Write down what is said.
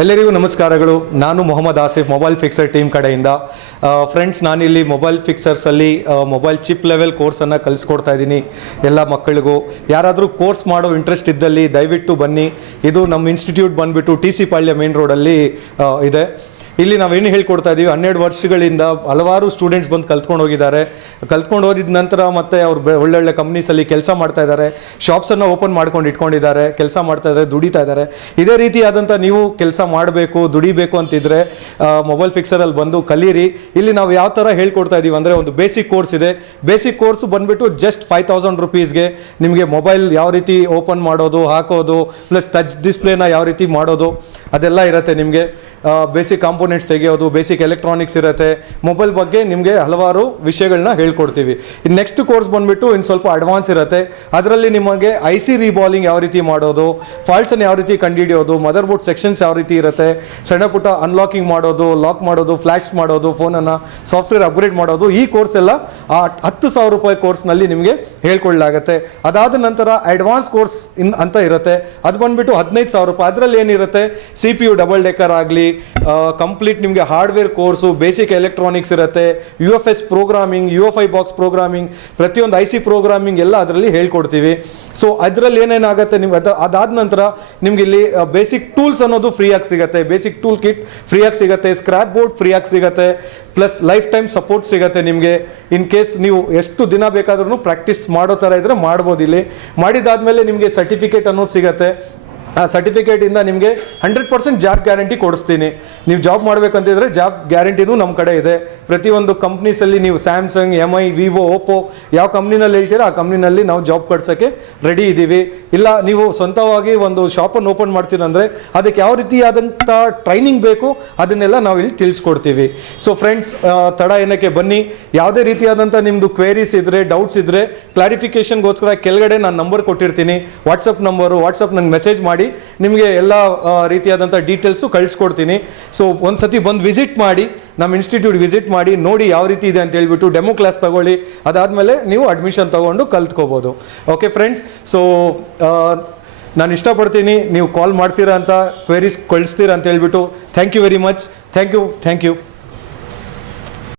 ಎಲ್ಲರಿಗೂ ನಮಸ್ಕಾರಗಳು. ನಾನು Mohammed Asif, mobile fixer team ಕಡೆಯಿಂದ. ಫ್ರೆಂಡ್ಸ್, ನಾನಿಲ್ಲಿ ಮೊಬೈಲ್ ಫಿಕ್ಸರ್ಸಲ್ಲಿ ಮೊಬೈಲ್ ಚಿಪ್ ಲೆವೆಲ್ ಕೋರ್ಸನ್ನು ಕಲಿಸ್ಕೊಡ್ತಾ ಇದ್ದೀನಿ ಎಲ್ಲ ಮಕ್ಕಳಿಗೂ. ಯಾರಾದರೂ ಕೋರ್ಸ್ ಮಾಡೋ ಇಂಟ್ರೆಸ್ಟ್ ಇದ್ದಲ್ಲಿ ದಯವಿಟ್ಟು ಬನ್ನಿ. ಇದು ನಮ್ಮ ಇನ್ಸ್ಟಿಟ್ಯೂಟ್ ಬಂದುಬಿಟ್ಟು TC ಪಾಳ್ಯ ಮೇನ್ ರೋಡಲ್ಲಿ ಇದೆ. ಇಲ್ಲಿ ನಾವೇನು ಹೇಳ್ಕೊಡ್ತಾ ಇದ್ದೀವಿ, 12 ವರ್ಷಗಳಿಂದ ಹಲವಾರು ಸ್ಟೂಡೆಂಟ್ಸ್ ಬಂದು ಕಲ್ತ್ಕೊಂಡು ಹೋಗಿದ್ದಾರೆ. ಕಲ್ತ್ಕೊಂಡು ಹೋದಿದ ನಂತರ ಮತ್ತೆ ಅವ್ರು ಒಳ್ಳೊಳ್ಳೆ ಕಂಪ್ನೀಸಲ್ಲಿ ಕೆಲಸ ಮಾಡ್ತಾ ಇದ್ದಾರೆ, ಶಾಪ್ಸನ್ನು ಓಪನ್ ಮಾಡ್ಕೊಂಡು ಇಟ್ಕೊಂಡಿದ್ದಾರೆ, ಕೆಲಸ ಮಾಡ್ತಾ ಇದ್ದಾರೆ, ದುಡಿತಾ ಇದ್ದಾರೆ. ಇದೇ ರೀತಿಯಾದಂಥ ನೀವು ಕೆಲಸ ಮಾಡಬೇಕು, ದುಡಿಬೇಕು ಅಂತಿದ್ರೆ ಮೊಬೈಲ್ ಫಿಕ್ಸರಲ್ಲಿ ಬಂದು ಕಲೀರಿ. ಇಲ್ಲಿ ನಾವು ಯಾವ ಥರ ಹೇಳ್ಕೊಡ್ತಾ ಇದ್ದೀವಿ ಅಂದರೆ, ಒಂದು ಬೇಸಿಕ್ ಕೋರ್ಸ್ ಇದೆ. ಬೇಸಿಕ್ ಕೋರ್ಸ್ ಬಂದುಬಿಟ್ಟು ಜಸ್ಟ್ 5000 ರುಪೀಸ್ಗೆ ನಿಮಗೆ ಮೊಬೈಲ್ ಯಾವ ರೀತಿ ಓಪನ್ ಮಾಡೋದು, ಹಾಕೋದು, ಪ್ಲಸ್ ಟಚ್ ಡಿಸ್ಪ್ಲೇನ ಯಾವ ರೀತಿ ಮಾಡೋದು ಅದೆಲ್ಲ ಇರುತ್ತೆ. ನಿಮಗೆ ಬೇಸಿಕ್ ಕಾಂಪೋನೆಂಟ್ಸ್ ತೆಗೆಯೋದು, ಬೇಸಿಕ್ ಎಲೆಕ್ಟ್ರಾನಿಕ್ಸ್ ಇರುತ್ತೆ. ಮೊಬೈಲ್ ಬಗ್ಗೆ ನಿಮಗೆ ಹಲವಾರು ವಿಷಯಗಳನ್ನ ಹೇಳ್ಕೊಡ್ತೀವಿ. ಇನ್ನು ನೆಕ್ಸ್ಟ್ ಕೋರ್ಸ್ ಬಂದುಬಿಟ್ಟು ಇನ್ನು ಸ್ವಲ್ಪ ಅಡ್ವಾನ್ಸ್ ಇರುತ್ತೆ. ಅದರಲ್ಲಿ ನಿಮಗೆ IC ರೀಬಾಲಿಂಗ್ ಯಾವ ರೀತಿ ಮಾಡೋದು, ಫಾಲ್ಟ್ಸನ್ನು ಯಾವ ರೀತಿ ಕಂಡುಹಿಡಿಯೋದು, ಮದರ್ ಬೋರ್ಡ್ ಸೆಕ್ಷನ್ಸ್ ಯಾವ ರೀತಿ ಇರುತ್ತೆ, ಸಣ್ಣ ಪುಟ್ಟ ಅನ್ಲಾಕಿಂಗ್ ಮಾಡೋದು, ಲಾಕ್ ಮಾಡೋದು, ಫ್ಲ್ಯಾಶ್ ಮಾಡೋದು, ಫೋನನ್ನು ಸಾಫ್ಟ್ವೇರ್ ಅಪ್ಗ್ರೇಡ್ ಮಾಡೋದು, ಈ ಕೋರ್ಸ್ ಎಲ್ಲ ಆ 10,000 ರೂಪಾಯಿ ಕೋರ್ಸ್ನಲ್ಲಿ ನಿಮಗೆ ಹೇಳ್ಕೊಳ್ಳಲಾಗುತ್ತೆ. ಅದಾದ ನಂತರ ಅಡ್ವಾನ್ಸ್ ಕೋರ್ಸ್ ಅಂತ ಇರುತ್ತೆ. ಅದು ಬಂದುಬಿಟ್ಟು 15,000 ರೂಪಾಯಿ. ಅದರಲ್ಲಿ ಏನಿರುತ್ತೆ, CPU ಡಬಲ್ ಡೆಕ್ಕರ್ ಆಗಲಿ, ಕಂಪ್ಲೀಟ್ ನಿಮಗೆ ಹಾರ್ಡ್ವೇರ್ ಕೋರ್ಸು, ಬೇಸಿಕ್ ಎಲೆಕ್ಟ್ರಾನಿಕ್ಸ್ ಇರುತ್ತೆ, UFS programming, UFI box programming, ಪ್ರತಿಯೊಂದು IC ಪ್ರೋಗ್ರಾಮಿಂಗ್ ಎಲ್ಲ ಅದರಲ್ಲಿ ಹೇಳ್ಕೊಡ್ತೀವಿ. ಸೊ ಅದರಲ್ಲಿ ಏನೇನಾಗುತ್ತೆ ನಿಮ್ಗೆ ಅದಾದ ನಂತರ ನಿಮ್ಗೆ ಇಲ್ಲಿ ಬೇಸಿಕ್ ಟೂಲ್ಸ್ ಅನ್ನೋದು ಫ್ರೀಯಾಗಿ ಸಿಗುತ್ತೆ. ಬೇಸಿಕ್ ಟೂಲ್ ಕಿಟ್ ಫ್ರೀಯಾಗಿ ಸಿಗುತ್ತೆ, ಸ್ಕ್ರ್ಯಾಪ್ ಬೋರ್ಡ್ ಫ್ರೀಯಾಗಿ ಸಿಗುತ್ತೆ, ಪ್ಲಸ್ ಲೈಫ್ ಟೈಮ್ ಸಪೋರ್ಟ್ ಸಿಗುತ್ತೆ ನಿಮಗೆ. ಇನ್ ಕೇಸ್ ನೀವು ಎಷ್ಟು ದಿನ ಬೇಕಾದ್ರೂ ಪ್ರಾಕ್ಟೀಸ್ ಮಾಡೋ ಥರ ಇದ್ದರೆ ಮಾಡ್ಬೋದು. ಇಲ್ಲಿ ಮಾಡಿದಾದ್ಮೇಲೆ ನಿಮಗೆ ಸರ್ಟಿಫಿಕೇಟ್ ಅನ್ನೋದು ಸಿಗುತ್ತೆ. ಆ ಸರ್ಟಿಫಿಕೇಟಿಂದ ನಿಮಗೆ 100% ಜಾಬ್ ಗ್ಯಾರಂಟಿ ಕೊಡಿಸ್ತೀನಿ. ನೀವು ಜಾಬ್ ಮಾಡಬೇಕಂತಿದ್ರೆ ಜಾಬ್ ಗ್ಯಾರಂಟಿನೂ ನಮ್ಮ ಕಡೆ ಇದೆ. ಪ್ರತಿಯೊಂದು ಕಂಪ್ನೀಸಲ್ಲಿ ನೀವು ಸ್ಯಾಮ್ಸಂಗ್, MI, ವಿವೋ, ಓಪೋ ಯಾವ ಕಂಪ್ನಿನಲ್ಲಿ ಹೇಳ್ತೀರಾ ಆ ಕಂಪ್ನಿನಲ್ಲಿ ನಾವು ಜಾಬ್ ಕೊಡ್ಸೋಕ್ಕೆ ರೆಡಿ ಇದ್ದೀವಿ. ಇಲ್ಲ ನೀವು ಸ್ವಂತವಾಗಿ ಒಂದು ಶಾಪನ್ನು ಓಪನ್ ಮಾಡ್ತೀರಂದರೆ ಅದಕ್ಕೆ ಯಾವ ರೀತಿಯಾದಂಥ ಟ್ರೈನಿಂಗ್ ಬೇಕು ಅದನ್ನೆಲ್ಲ ನಾವು ಇಲ್ಲಿ ತಿಳಿಸ್ಕೊಡ್ತೀವಿ. ಸೊ ಫ್ರೆಂಡ್ಸ್, ತಡ ಏನಕ್ಕೆ, ಬನ್ನಿ. ಯಾವುದೇ ರೀತಿಯಾದಂಥ ನಿಮ್ಮದು ಕ್ವೇರೀಸ್ ಇದ್ದರೆ, ಡೌಟ್ಸ್ ಇದ್ದರೆ, ಕ್ಲಾರಿಫಿಕೇಷನ್ಗೋಸ್ಕರ ಕೆಳಗಡೆ ನಾನು ನಂಬರ್ ಕೊಟ್ಟಿರ್ತೀನಿ, ವಾಟ್ಸಪ್ ನಂಬರು. ವಾಟ್ಸಪ್ ನಂಗೆ ಮೆಸೇಜ್ ಮಾಡಿ, ನಿಮಗೆ ಎಲ್ಲ ರೀತಿಯಾದಂಥ ಡೀಟೇಲ್ಸು ಕಳಿಸ್ಕೊಡ್ತೀನಿ. ಸೊ ಒಂದ್ಸತಿ ಬಂದು ವಿಸಿಟ್ ಮಾಡಿ, ನಮ್ಮ ಇನ್ಸ್ಟಿಟ್ಯೂಟ್ ವಿಸಿಟ್ ಮಾಡಿ, ನೋಡಿ ಯಾವ ರೀತಿ ಇದೆ ಅಂತ ಹೇಳ್ಬಿಟ್ಟು ಡೆಮೋ ಕ್ಲಾಸ್ ತಗೊಳ್ಳಿ. ಅದಾದಮೇಲೆ ನೀವು ಅಡ್ಮಿಷನ್ ತೊಗೊಂಡು ಕಲ್ತ್ಕೋಬೋದು. ಓಕೆ ಫ್ರೆಂಡ್ಸ್, ಸೊ ನಾನು ಇಷ್ಟಪಡ್ತೀನಿ ನೀವು ಕಾಲ್ ಮಾಡ್ತೀರಾ ಅಂತ, ಕ್ವೆರೀಸ್ ಕಳಿಸ್ತೀರಾ ಅಂತ ಹೇಳ್ಬಿಟ್ಟು. Thank you very much. Thank you.